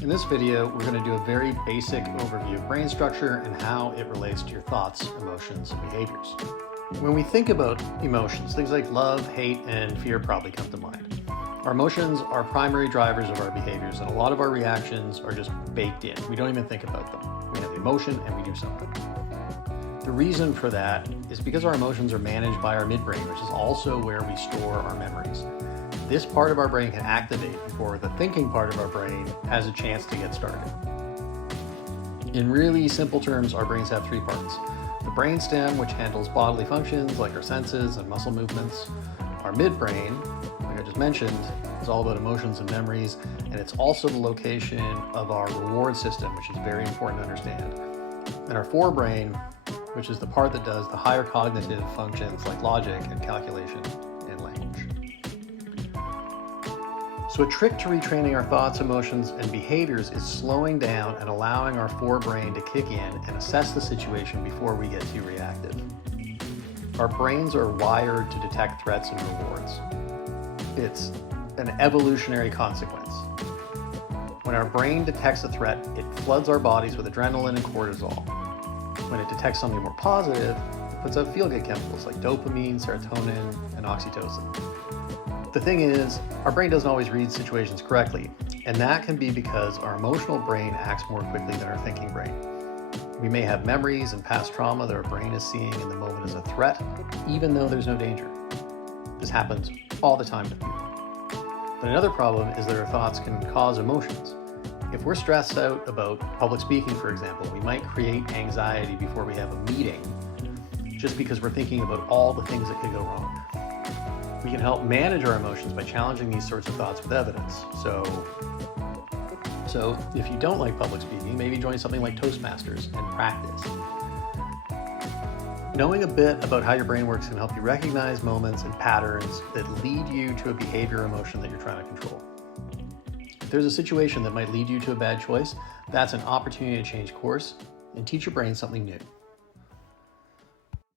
In this video, we're going to do a very basic overview of brain structure and how it relates to your thoughts, emotions, and behaviors. When we think about emotions, things like love, hate, and fear probably come to mind. Our emotions are primary drivers of our behaviors, and a lot of our reactions are just baked in. We don't even think about them. We have the emotion and we do something. The reason for that is because our emotions are managed by our midbrain, which is also where we store our memories. This part of our brain can activate before the thinking part of our brain has a chance to get started. In really simple terms, our brains have three parts. The brainstem, which handles bodily functions like our senses and muscle movements. Our midbrain, like I just mentioned, is all about emotions and memories, and it's also the location of our reward system, which is very important to understand. And our forebrain, which is the part that does the higher cognitive functions like logic and calculation and language. So a trick to retraining our thoughts, emotions, and behaviors is slowing down and allowing our forebrain to kick in and assess the situation before we get too reactive. Our brains are wired to detect threats and rewards. It's an evolutionary consequence. When our brain detects a threat, it floods our bodies with adrenaline and cortisol. When it detects something more positive, it puts out feel-good chemicals like dopamine, serotonin, and oxytocin. The thing is, our brain doesn't always read situations correctly, and that can be because our emotional brain acts more quickly than our thinking brain. We may have memories and past trauma that our brain is seeing in the moment as a threat, even though there's no danger. This happens all the time with people. But another problem is that our thoughts can cause emotions. If we're stressed out about public speaking, for example, we might create anxiety before we have a meeting just because we're thinking about all the things that could go wrong. We can help manage our emotions by challenging these sorts of thoughts with evidence. So if you don't like public speaking, maybe join something like Toastmasters and practice. Knowing a bit about how your brain works can help you recognize moments and patterns that lead you to a behavior or emotion that you're trying to control. If there's a situation that might lead you to a bad choice, that's an opportunity to change course and teach your brain something new.